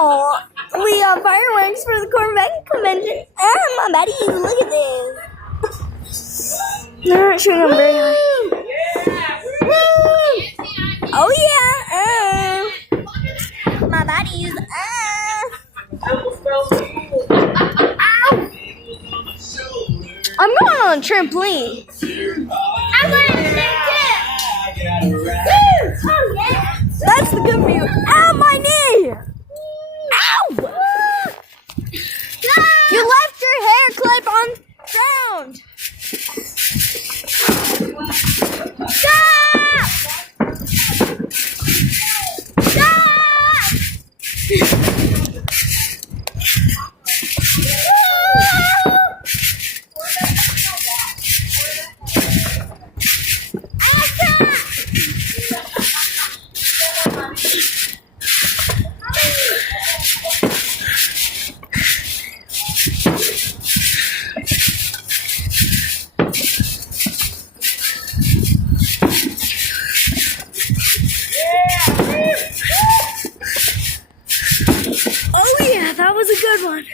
Wow! We got fireworks for the Corvette convention. Ah, my buddies, look at this. They're not shooting them very high. Oh yeah! My buddies. I'm going on a trampoline. I'm going to too. That's the good view. Ow, my knee! Ow! You left your hair clip on ground. Stop! Stop! Oh yeah, that was a good one.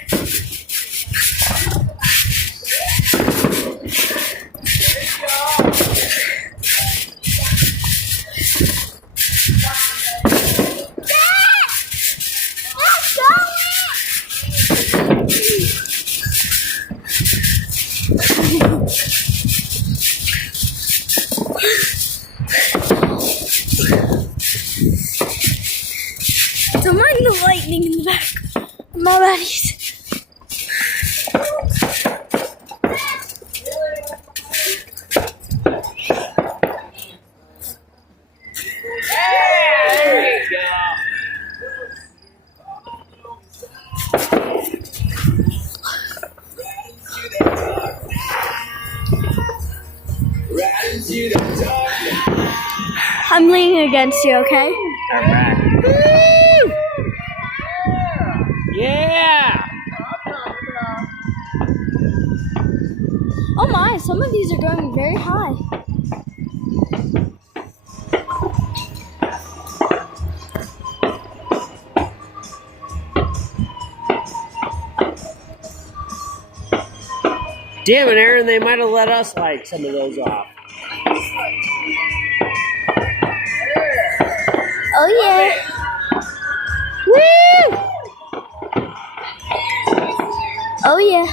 Don't mind the lightning in the back of my buddies. There you go. I'm leaning against you, okay? All right. Woo! Yeah. Oh my, some of these are going very high. Damn it, Aaron, they might have let us light some of those off. Oh yeah. Woo! Oh yeah.